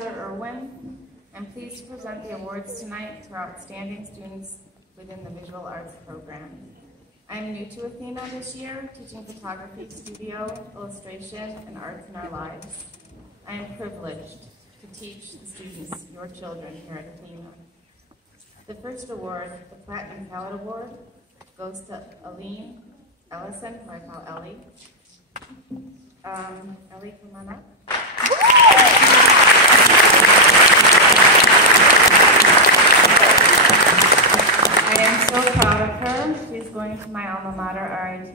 Heather Irwin. I'm pleased to present the awards tonight to outstanding students within the visual arts program. I'm new to Athena this year, teaching photography, studio, illustration, and arts in our lives. I am privileged to teach the students, your children, here at Athena. The first award, the Platinum Palette Award, goes to Aline Ellison, who I call Ellie. Ellie, come on up. I am so proud of her. She's going to my alma mater, RIT.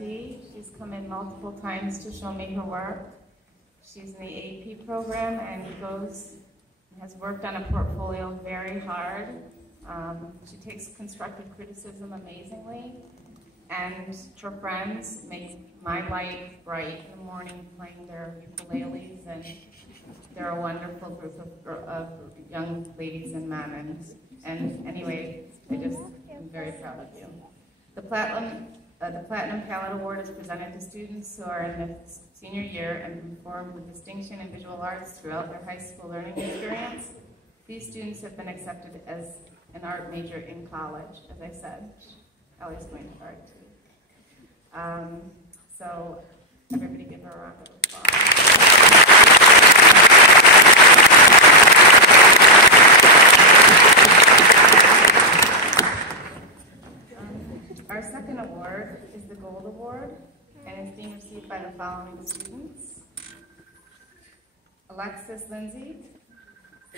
She's come in multiple times to show me her work. She's in the AP program and has worked on a portfolio very hard. She takes constructive criticism amazingly, and her friends make my life bright in the morning playing their ukuleles, and they're a wonderful group of young ladies and men. And anyway, I'm very proud of you. The Platinum Palette Award is presented to students who are in their senior year and perform with distinction in visual arts throughout their high school learning experience. These students have been accepted as an art major in college, as I said. Ellie's going to art too. So everybody give her a round of applause. Our second award is the Gold Award, and is being received by the following students: Alexis Lindsay,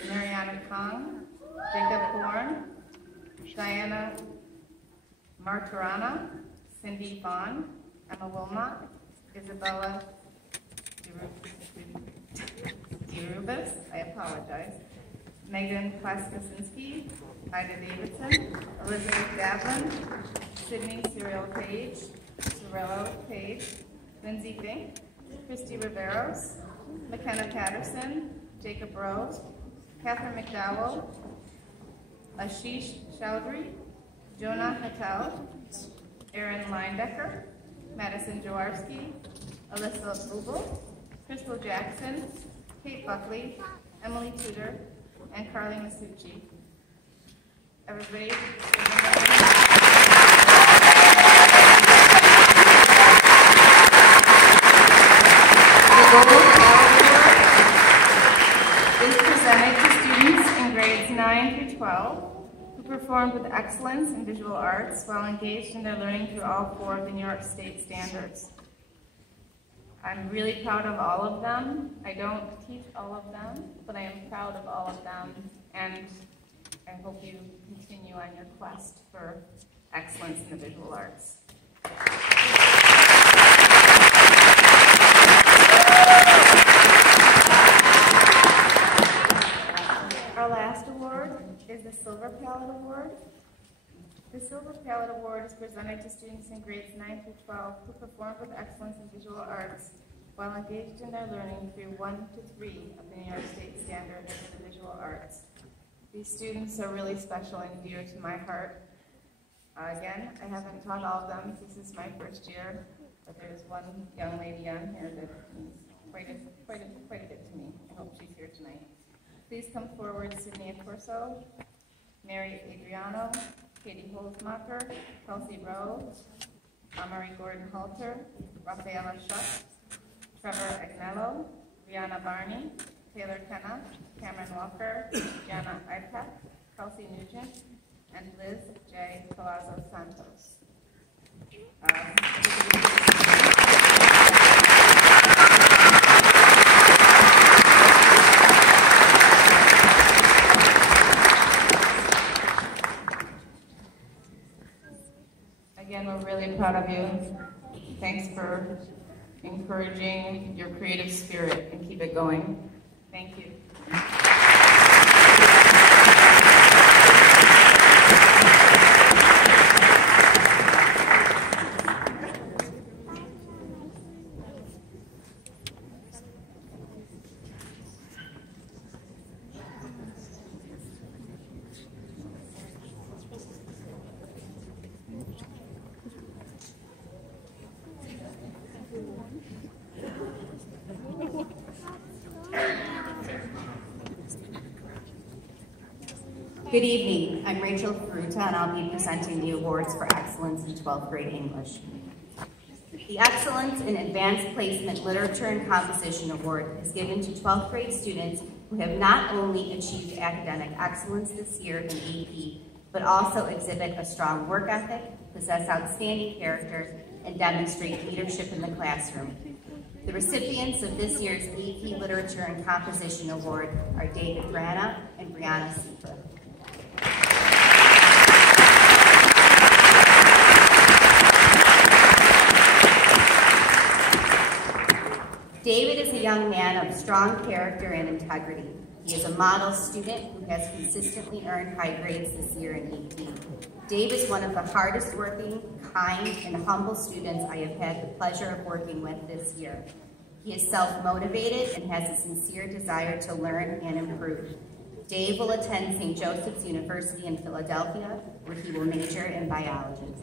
Mariana Kong, Jacob Horn, Diana Martirana, Cindy Vaughn, Emma Wilmot, Isabella DeRubis, I apologize, Megan Plaskasinski, Ida Davidson, Elizabeth Davlin, Sydney Cirillo Page, Lindsay Fink, Christy Riveros, McKenna Patterson, Jacob Rose, Catherine McDowell, Ashish Chowdhury, Jonah Patel, Erin Linebecker, Madison Jaworski, Alyssa Bubel, Crystal Jackson, Kate Buckley, Emily Tudor, and Carly Masucci. Everybody. The Gold Palette Award is presented to students in grades 9 through 12 who performed with excellence in visual arts while engaged in their learning through all 4 of the New York State standards. I'm really proud of all of them. I don't teach all of them, but I am proud of all of them, and I hope you continue on your quest for excellence in the visual arts. Our last award is the Silver Palette Award. The Silver Palette Award is presented to students in grades 9 through 12 who performed with excellence in visual arts while engaged in their learning through 1 to 3 of the New York State standards for the visual arts. These students are really special and dear to my heart. Again, I haven't taught all of them. This is my first year, but there's one young lady on here that means quite a bit to me. I hope she's here tonight. Please come forward, Sydney Corso, Mary Adriano, Katie Holzmacher, Kelsey Rose, Amari Gordon-Halter, Rafaela Schuck, Trevor Agnello, Rihanna Barney, Taylor Kenna, Cameron Walker, Gianna Ipek, Kelsey Nugent, and Liz J. Palazzo Santos. Again, we're really proud of you. Thanks for encouraging your creative spirit, and keep it going. Thank you. Good evening. I'm Rachel Fruta, and I'll be presenting the awards for excellence in 12th grade English. The Excellence in Advanced Placement Literature and Composition Award is given to 12th grade students who have not only achieved academic excellence this year in AP, but also exhibit a strong work ethic, possess outstanding character, and demonstrate leadership in the classroom. The recipients of this year's AP Literature and Composition Award are David Brana and Brianna Sieper. David is a young man of strong character and integrity. He is a model student who has consistently earned high grades this year in AP. Dave is one of the hardest working, kind, and humble students I have had the pleasure of working with this year. He is self-motivated and has a sincere desire to learn and improve. Dave will attend St. Joseph's University in Philadelphia, where he will major in biology.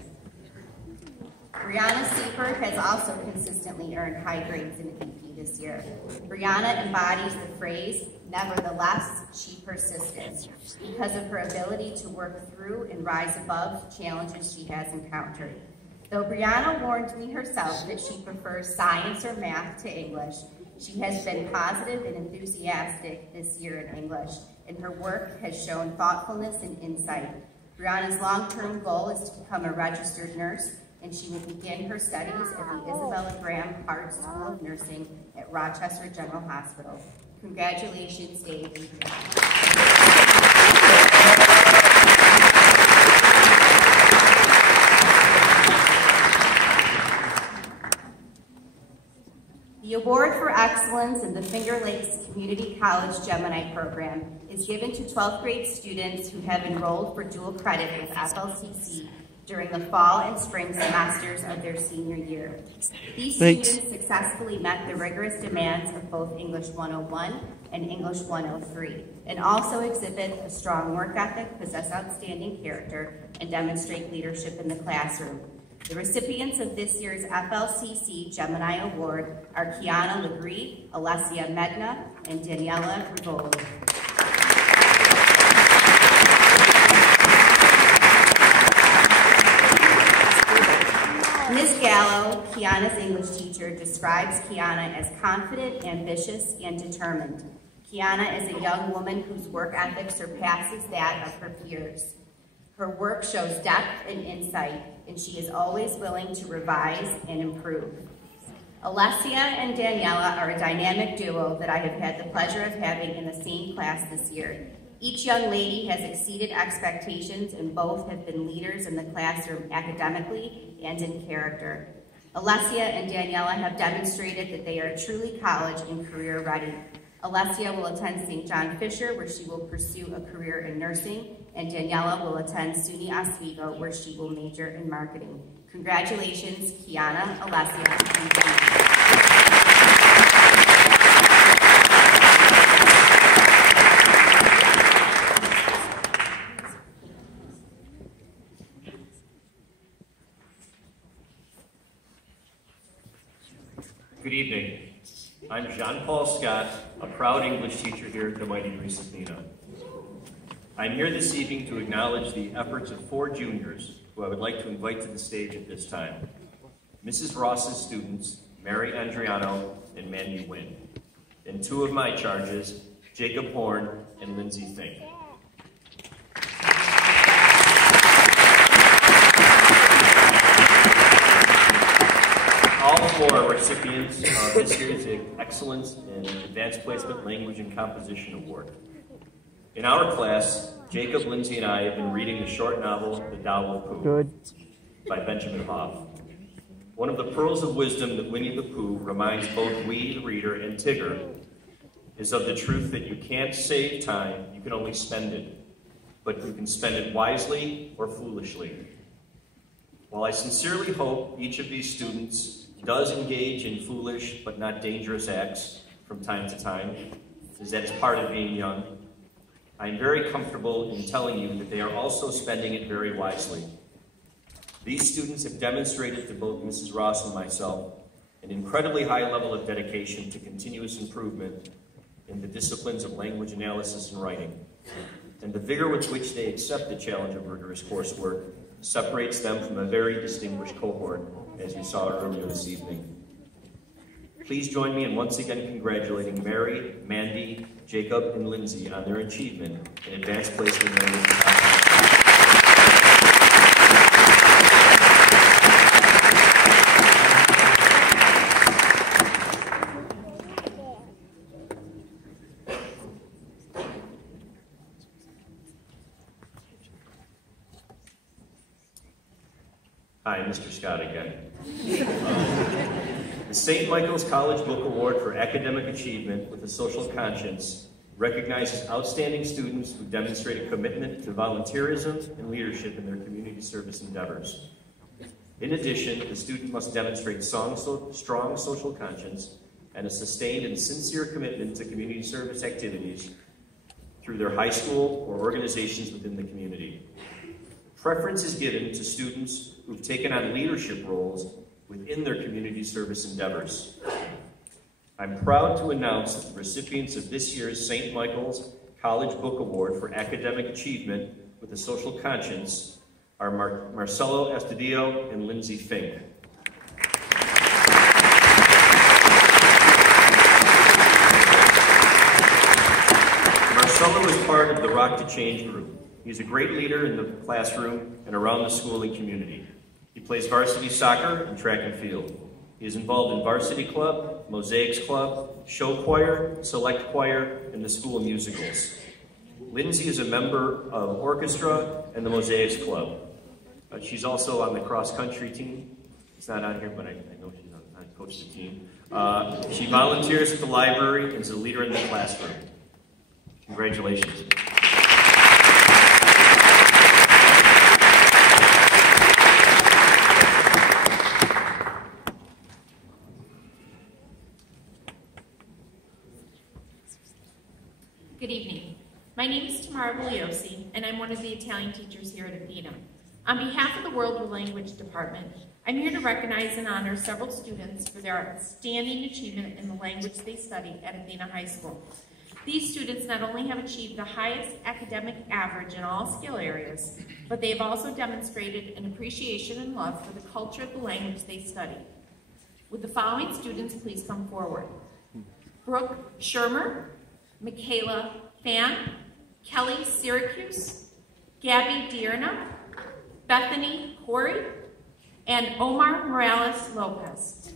Brianna Sieper has also consistently earned high grades in AP this year. Brianna embodies the phrase, "Nevertheless, she persisted," because of her ability to work through and rise above challenges she has encountered. Though Brianna warned me herself that she prefers science or math to English, she has been positive and enthusiastic this year in English, and her work has shown thoughtfulness and insight. Brianna's long-term goal is to become a registered nurse, and she will begin her studies at the Isabella Graham Hart School of Nursing at Rochester General Hospital. Congratulations, Dave and Brianna. The award for excellence in the Finger Lakes Community College Gemini program is given to 12th grade students who have enrolled for dual credit with FLCC during the fall and spring semesters of their senior year. These students successfully met the rigorous demands of both English 101 and English 103, and also exhibit a strong work ethic, possess outstanding character, and demonstrate leadership in the classroom. The recipients of this year's FLCC Gemini Award are Kiana Legree, Alessia Medna, and Daniela Rivoli. Ms. Gallo, Kiana's English teacher, describes Kiana as confident, ambitious, and determined. Kiana is a young woman whose work ethic surpasses that of her peers. Her work shows depth and insight, and she is always willing to revise and improve. Alessia and Daniela are a dynamic duo that I have had the pleasure of having in the same class this year. Each young lady has exceeded expectations, and both have been leaders in the classroom academically and in character. Alessia and Daniela have demonstrated that they are truly college and career ready. Alessia will attend St. John Fisher, where she will pursue a career in nursing, and Daniela will attend SUNY Oswego, where she will major in marketing. Congratulations, Kiana, Alessia, and Daniela. Good evening. I'm Jean-Paul Scott, a proud English teacher here at the Mighty Greece Athena. I'm here this evening to acknowledge the efforts of 4 juniors who I would like to invite to the stage at this time. Mrs. Ross's students, Mary Andriano and Mandy Wynn, and 2 of my charges, Jacob Horn and Lindsay Fink. All 4 recipients of this year's Excellence in Advanced Placement Language and Composition Award. In our class, Jacob, Lindsay, and I have been reading the short novel, The Tao of Pooh, by Benjamin Hoff. One of the pearls of wisdom that Winnie the Pooh reminds both we, the reader, and Tigger is of the truth that you can't save time, you can only spend it, but you can spend it wisely or foolishly. While I sincerely hope each of these students does engage in foolish but not dangerous acts from time to time, as that is part of being young, I am very comfortable in telling you that they are also spending it very wisely. These students have demonstrated to both Mrs. Ross and myself an incredibly high level of dedication to continuous improvement in the disciplines of language analysis and writing. and the vigor with which they accept the challenge of rigorous coursework separates them from a very distinguished cohort, as you saw earlier this evening. Please join me in once again congratulating Mary, Mandy, Jacob, and Lindsay on their achievement in advanced placement learning. Hi, Mr. Scott again. The St. Michael's College Book Award for Academic Achievement with a Social Conscience recognizes outstanding students who demonstrate a commitment to volunteerism and leadership in their community service endeavors. In addition, the student must demonstrate strong social conscience and a sustained and sincere commitment to community service activities through their high school or organizations within the community. Preference is given to students who've taken on leadership roles within their community service endeavors. I'm proud to announce that the recipients of this year's St. Michael's College Book Award for Academic Achievement with a Social Conscience are Marcelo Estudillo and Lindsay Fink. Marcelo is part of the Rock to Change group. He's a great leader in the classroom and around the school and community. He plays varsity soccer and track and field. He is involved in varsity club, mosaics club, show choir, select choir, and the school of musicals. Lindsay is a member of orchestra and the mosaics club. She's also on the cross-country team. It's not on here, but I know she's on. I coach the team. She volunteers at the library and is a leader in the classroom. Congratulations. Good evening. My name is Tamara Bugliosi, and I'm one of the Italian teachers here at Athena. On behalf of the World Language Department, I'm here to recognize and honor several students for their outstanding achievement in the language they study at Athena High School. These students not only have achieved the highest academic average in all skill areas, but they have also demonstrated an appreciation and love for the culture of the language they study. Would the following students please come forward? Brooke Shermer, Michaela Fan, Kelly Syracuse, Gabby Dierna, Bethany Corey, and Omar Morales Lopez.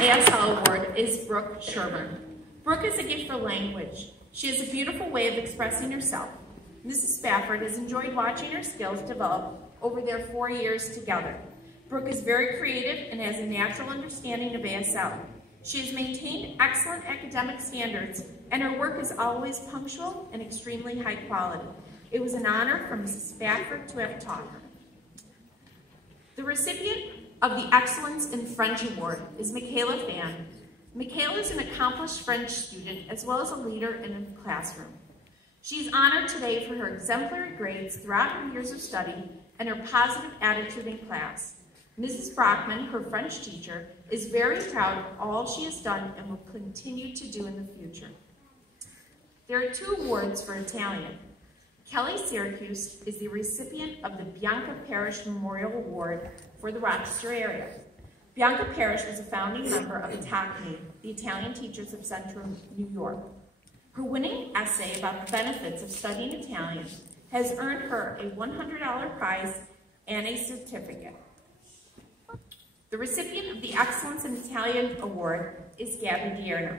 ASL Award is Brooke Sherman. Brooke is a gift for language. She has a beautiful way of expressing herself. Mrs. Spafford has enjoyed watching her skills develop over their 4 years together. Brooke is very creative and has a natural understanding of ASL. She has maintained excellent academic standards, and her work is always punctual and extremely high quality. It was an honor for Mrs. Spafford to have taught her. The recipient of the Excellence in French Award is Michaela Fan. Michaela is an accomplished French student as well as a leader in the classroom. She is honored today for her exemplary grades throughout her years of study and her positive attitude in class. Mrs. Brockman, her French teacher, is very proud of all she has done and will continue to do in the future. There are 2 awards for Italian. Kelly Syracuse is the recipient of the Bianca Parish Memorial Award for the Rochester area. Bianca Parish was a founding member of ITACME, the Italian Teachers of Central New York. Her winning essay about the benefits of studying Italian has earned her a $100 prize and a certificate. The recipient of the Excellence in Italian Award is Gabby Dierna.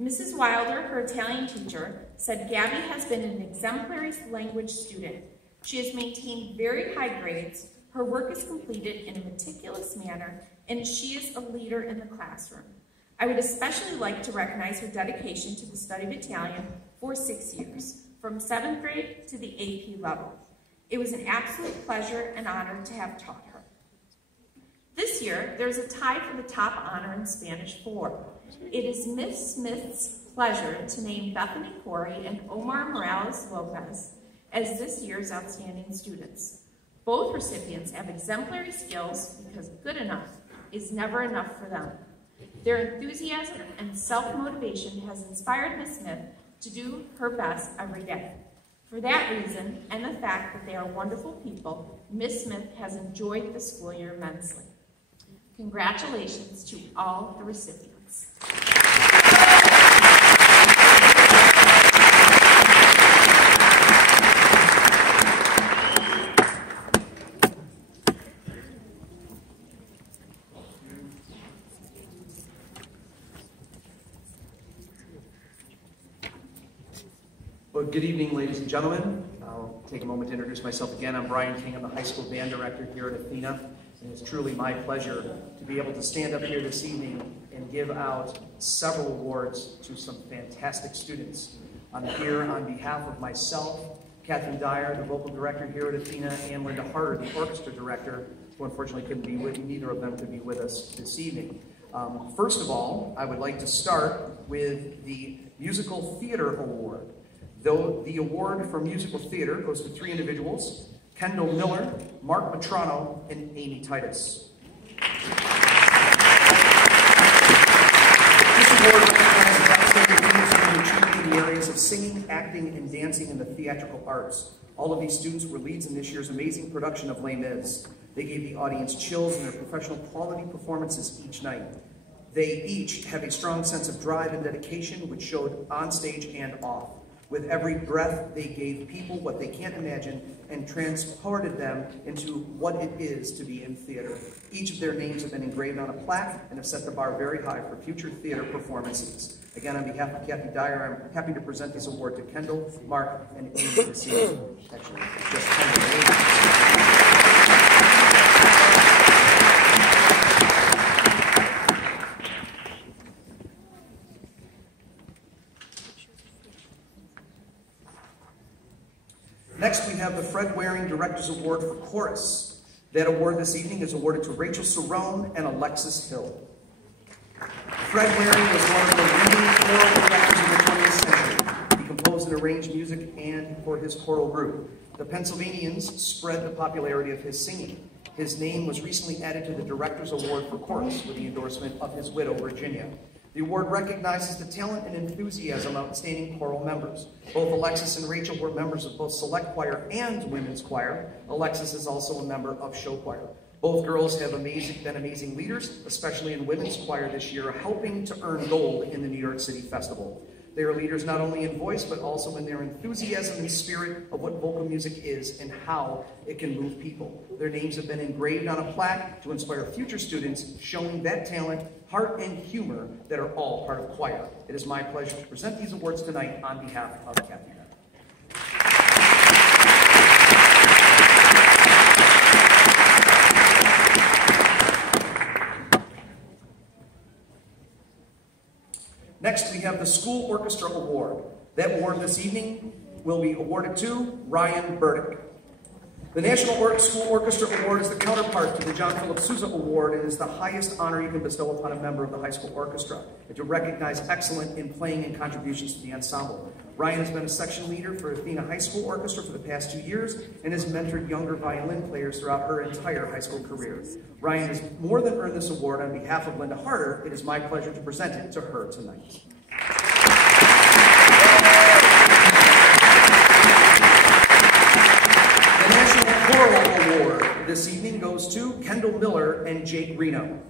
Mrs. Wilder, her Italian teacher, said Gabby has been an exemplary language student. She has maintained very high grades, her work is completed in a meticulous manner, and she is a leader in the classroom. I would especially like to recognize her dedication to the study of Italian for 6 years, from 7th grade to the AP level. It was an absolute pleasure and honor to have taught her. This year, there's a tie for the top honor in Spanish 4. It is Miss Smith's pleasure to name Bethany Corey and Omar Morales Lopez as this year's outstanding students. Both recipients have exemplary skills because good enough is never enough for them. Their enthusiasm and self-motivation has inspired Ms. Smith to do her best every day. For that reason, and the fact that they are wonderful people, Ms. Smith has enjoyed the school year immensely. Congratulations to all the recipients. Well, good evening, ladies and gentlemen. I'll take a moment to introduce myself again. I'm Brian King. I'm the high school band director here at Athena. And it's truly my pleasure to be able to stand up here this evening and give out several awards to some fantastic students. I'm here on behalf of myself, Catherine Dyer, the vocal director here at Athena, and Linda Harder, the orchestra director, who unfortunately couldn't be with, neither of them could be with us this evening. First of all, I would like to start with the Musical Theater Award. Though the award for musical theater goes to 3 individuals: Kendall Miller, Mark Matrano, and Amy Titus. This award recognizes outstanding students who have achieved in the areas of singing, acting, and dancing in the theatrical arts. All of these students were leads in this year's amazing production of Les Mis. They gave the audience chills in their professional quality performances each night. They each have a strong sense of drive and dedication, which showed on stage and off. With every breath, they gave people what they can't imagine and transported them into what it is to be in theater. Each of their names have been engraved on a plaque and have set the bar very high for future theater performances. Again, on behalf of Kathy Dyer, I'm happy to present this award to Kendall, Mark, and Amy this evening. Actually, just Kendall and Amy. Next, we have the Fred Waring Director's Award for Chorus. That award this evening is awarded to Rachel Cerrone and Alexis Hill. Fred Waring was one of the leading choral directors of the 20th century. He composed and arranged music and for his choral group. The Pennsylvanians spread the popularity of his singing. His name was recently added to the Director's Award for Chorus with the endorsement of his widow, Virginia. The award recognizes the talent and enthusiasm of outstanding choral members. Both Alexis and Rachel were members of both select choir and women's choir. Alexis is also a member of show choir. Both girls have been amazing leaders, especially in women's choir this year, helping to earn gold in the New York City Festival. They are leaders not only in voice, but also in their enthusiasm and spirit of what vocal music is and how it can move people. Their names have been engraved on a plaque to inspire future students, showing that talent, heart, and humor that are all part of choir. It is my pleasure to present these awards tonight on behalf of Kathy. Next, we have the School Orchestra Award. That award this evening will be awarded to Ryan Burdick. The National School Orchestra Award is the counterpart to the John Philip Sousa Award and is the highest honor you can bestow upon a member of the high school orchestra, and to recognize excellence in playing and contributions to the ensemble. Ryan has been a section leader for Athena High School Orchestra for the past 2 years and has mentored younger violin players throughout her entire high school career. Ryan has more than earned this award. On behalf of Linda Harder, it is my pleasure to present it to her tonight. The National Choral Award this evening goes to Kendall Miller and Jake Reno.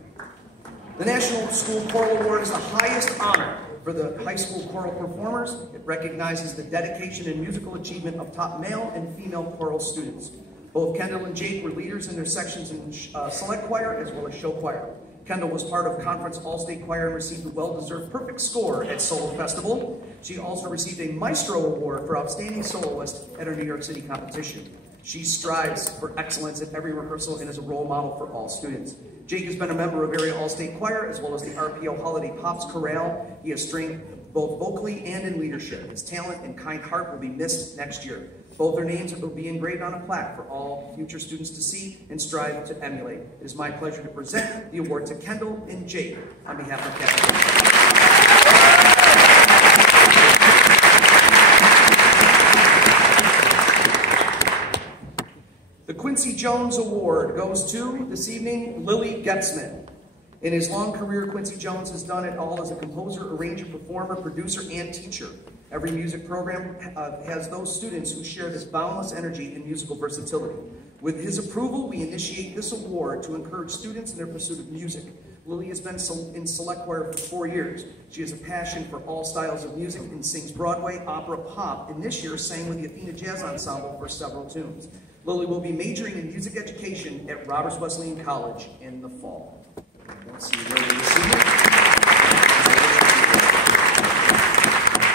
The National School Choral Award is the highest honor for the high school choral performers. It recognizes the dedication and musical achievement of top male and female choral students. Both Kendall and Jake were leaders in their sections in select choir as well as show choir. Kendall was part of Conference All-State Choir and received a well-deserved perfect score at Solo Festival. She also received a Maestro Award for Outstanding Soloist at her New York City competition. She strives for excellence at every rehearsal and is a role model for all students. Jake has been a member of area All-State Choir as well as the RPO Holiday Pops Chorale. He has strength both vocally and in leadership. His talent and kind heart will be missed next year. Both their names will be engraved on a plaque for all future students to see and strive to emulate. It is my pleasure to present the award to Kendall and Jake on behalf of Kathy. The Quincy Jones Award goes to, this evening, Lily Getzman. In his long career, Quincy Jones has done it all as a composer, arranger, performer, producer, and teacher. Every music program has those students who share this boundless energy and musical versatility. With his approval, we initiate this award to encourage students in their pursuit of music. Lily has been in select choir for 4 years. She has a passion for all styles of music and sings Broadway, opera, pop, and this year sang with the Athena Jazz Ensemble for several tunes. Lily will be majoring in music education at Roberts Wesleyan College in the fall. Let's see where we see it.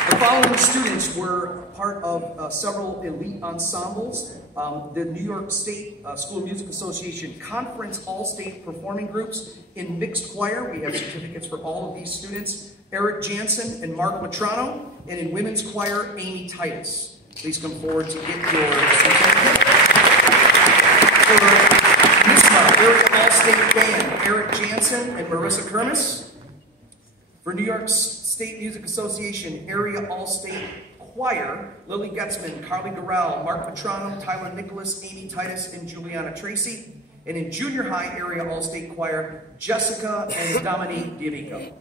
The following students were part of several elite ensembles. The New York State School of Music Association Conference All-State Performing Groups. In mixed choir, we have certificates for all of these students. Eric Jansen and Mark Matrano. And in women's choir, Amy Titus. Please come forward to get your certificate. For NISMA, Area All-State Band, Eric Jansen and Marissa Kermis. For New York State Music Association, Area All-State Choir, Lily Getzman, Carly Garrell, Mark Matrano, Tyler Nicholas, Amy Titus, and Juliana Tracy. And in Junior High Area All-State Choir, Jessica and Dominique D'Amico.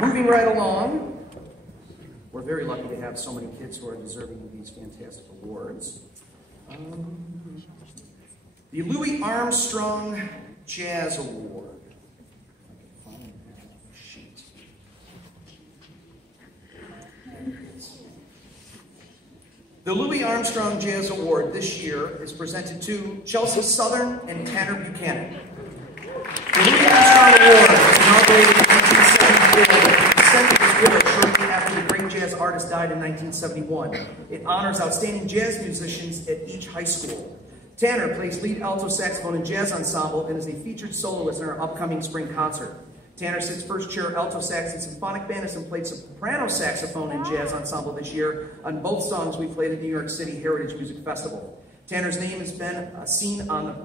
Moving right along, we're very lucky to have so many kids who are deserving of these fantastic awards. The Louis Armstrong Jazz Award. The Louis Armstrong Jazz Award this year is presented to Chelsea Southern and Tanner Buchanan. The Louis Armstrong Award was inaugurated in 1974. It was given shortly after the great jazz artist died in 1971. It honors outstanding jazz musicians at each high school. Tanner plays lead alto saxophone in jazz ensemble and is a featured soloist in our upcoming spring concert. Tanner sits first chair alto sax in symphonic band and played soprano saxophone in jazz ensemble this year on both songs we played at New York City Heritage Music Festival. Tanner's name has been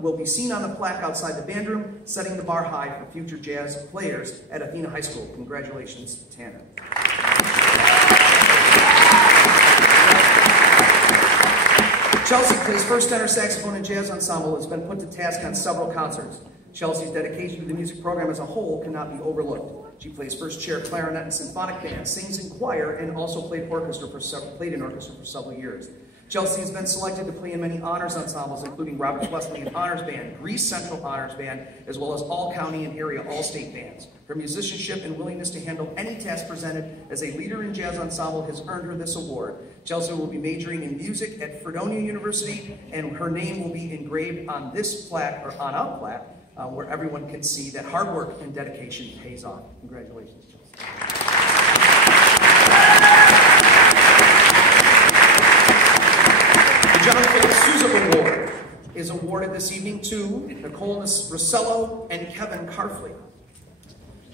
will be seen on the plaque outside the band room, setting the bar high for future jazz players at Athena High School. Congratulations, Tanner. Chelsea plays first tenor saxophone in jazz ensemble, has been put to task on several concerts. Chelsea's dedication to the music program as a whole cannot be overlooked. She plays first chair clarinet and symphonic band, sings in choir, and also played in orchestra for several years. Chelsea has been selected to play in many honors ensembles, including Roberts Wesleyan Honors Band, Greece Central Honors Band, as well as all county and area all-state bands. Her musicianship and willingness to handle any task presented as a leader in jazz ensemble has earned her this award. Chelsea will be majoring in music at Fredonia University, and her name will be engraved on this plaque, or on a plaque, where everyone can see that hard work and dedication pays off. Congratulations, Chelsea. The John Philip Sousa Award is awarded this evening to Nicole Rosello and Kevin Carfley.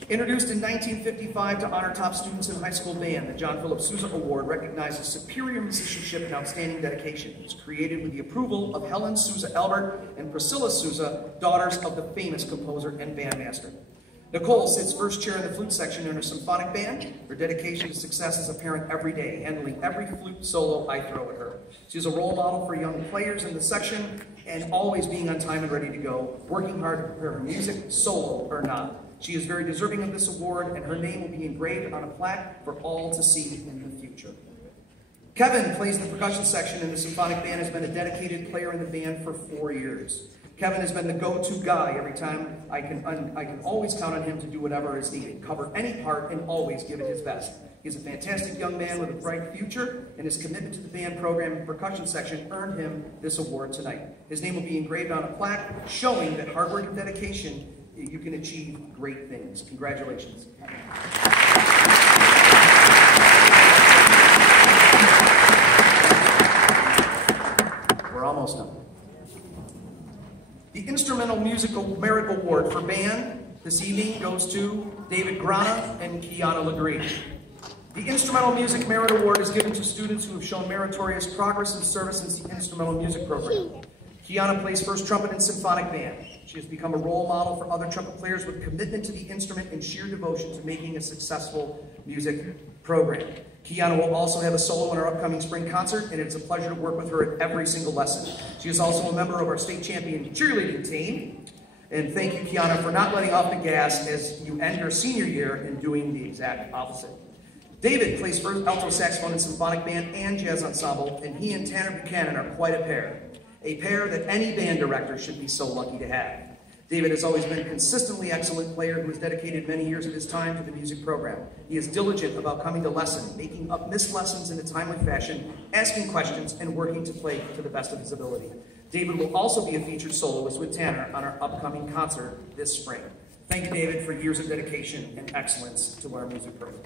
Introduced in 1955 to honor top students in high school band, the John Philip Sousa Award recognizes superior musicianship and outstanding dedication. It was created with the approval of Helen Sousa Albert and Priscilla Sousa, daughters of the famous composer and bandmaster. Nicole sits first chair in the flute section in her symphonic band. Her dedication to success is apparent every day, handling every flute solo I throw at her. She's a role model for young players in the section and always being on time and ready to go, working hard to prepare her music, solo or not. She is very deserving of this award, and her name will be engraved on a plaque for all to see in the future. Kevin plays the percussion section in the symphonic band, has been a dedicated player in the band for 4 years. Kevin has been the go-to guy every time. I can always count on him to do whatever is needed, cover any part, and always give it his best. He's a fantastic young man with a bright future, and his commitment to the band program and percussion section earned him this award tonight. His name will be engraved on a plaque showing that hard work and dedication, you can achieve great things. Congratulations. We're almost done. The instrumental Instrumental Musical Merit Award for band this evening goes to David Grana and Kiana Legree. The Instrumental Music Merit Award is given to students who have shown meritorious progress and service in the instrumental music program. Kiana plays first trumpet in symphonic band. She has become a role model for other trumpet players with commitment to the instrument and sheer devotion to making a successful music program. Kiana will also have a solo in our upcoming spring concert, and it's a pleasure to work with her at every single lesson. She is also a member of our state champion cheerleading team. And thank you, Kiana, for not letting off the gas as you end your senior year and doing the exact opposite. David plays first alto saxophone in symphonic band and jazz ensemble, and he and Tanner Buchanan are quite a pair that any band director should be so lucky to have. David has always been a consistently excellent player who has dedicated many years of his time to the music program. He is diligent about coming to lesson, making up missed lessons in a timely fashion, asking questions, and working to play to the best of his ability. David will also be a featured soloist with Tanner on our upcoming concert this spring. Thank you, David, for years of dedication and excellence to our music program.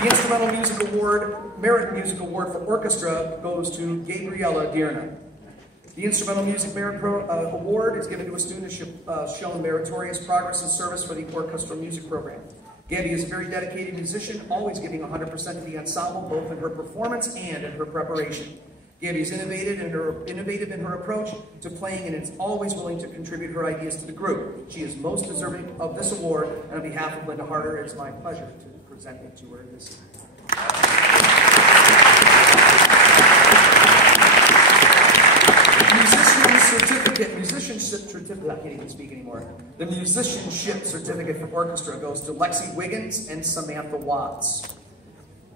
The Instrumental Music Award, Merit Music Award for Orchestra goes to Gabriella Dierna. The Instrumental Music Merit Award is given to a student who has shown meritorious progress and service for the orchestral music program. Gabby is a very dedicated musician, always giving 100% to the ensemble, both in her performance and in her preparation. Gabby is innovative in her approach to playing and is always willing to contribute her ideas to the group. She is most deserving of this award, and on behalf of Linda Harder, it's my pleasure to present it to her this evening. Musicianship certificate, I can't even speak anymore. The musicianship certificate for orchestra goes to Lexi Wiggins and Samantha Watts.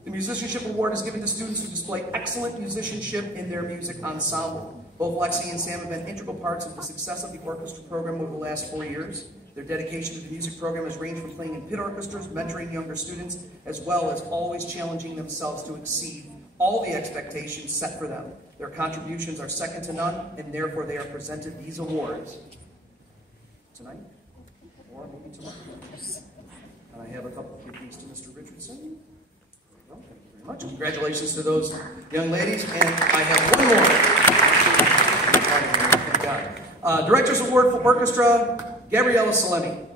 The musicianship award is given to students who display excellent musicianship in their music ensemble. Both Lexi and Sam have been integral parts of the success of the orchestra program over the last 4 years. Their dedication to the music program has ranged from playing in pit orchestras, mentoring younger students, as well as always challenging themselves to exceed all the expectations set for them. Their contributions are second to none, and therefore they are presented these awards tonight, or maybe tomorrow. And I have a couple of these to Mr. Richardson. Well, thank you very much. Congratulations to those young ladies, and I have one more. Thank God. Director's Award for Orchestra, Gabriella Salemi.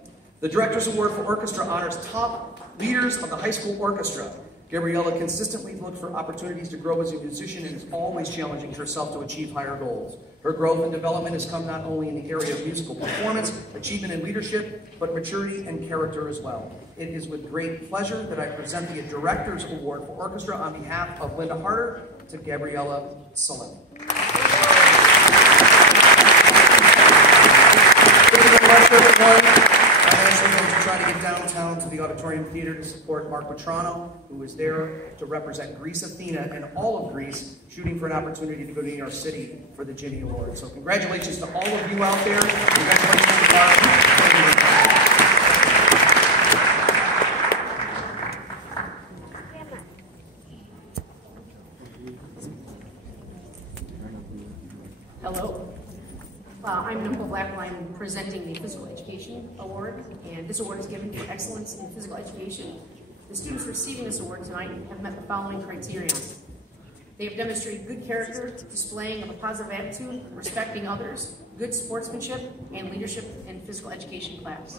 The Director's Award for Orchestra honors top leaders of the high school orchestra. Gabriella consistently looks for opportunities to grow as a musician and is always challenging herself to achieve higher goals. Her growth and development has come not only in the area of musical performance, achievement and leadership, but maturity and character as well. It is with great pleasure that I present the Director's Award for Orchestra on behalf of Linda Harder to Gabriella Salemi. Thank you very much, everyone. I also want to try to get downtown to the Auditorium Theater to support Mark Petrano, who is there to represent Greece Athena and all of Greece, shooting for an opportunity to go to New York City for the Ginny Award. So congratulations to all of you out there. Congratulations to Mark. Hello. I'm Nicole Blackman. I'm presenting the Physical Education Award, and this award is given for excellence in physical education. The students receiving this award tonight have met the following criteria. They have demonstrated good character, displaying of a positive attitude, respecting others, good sportsmanship, and leadership in physical education class.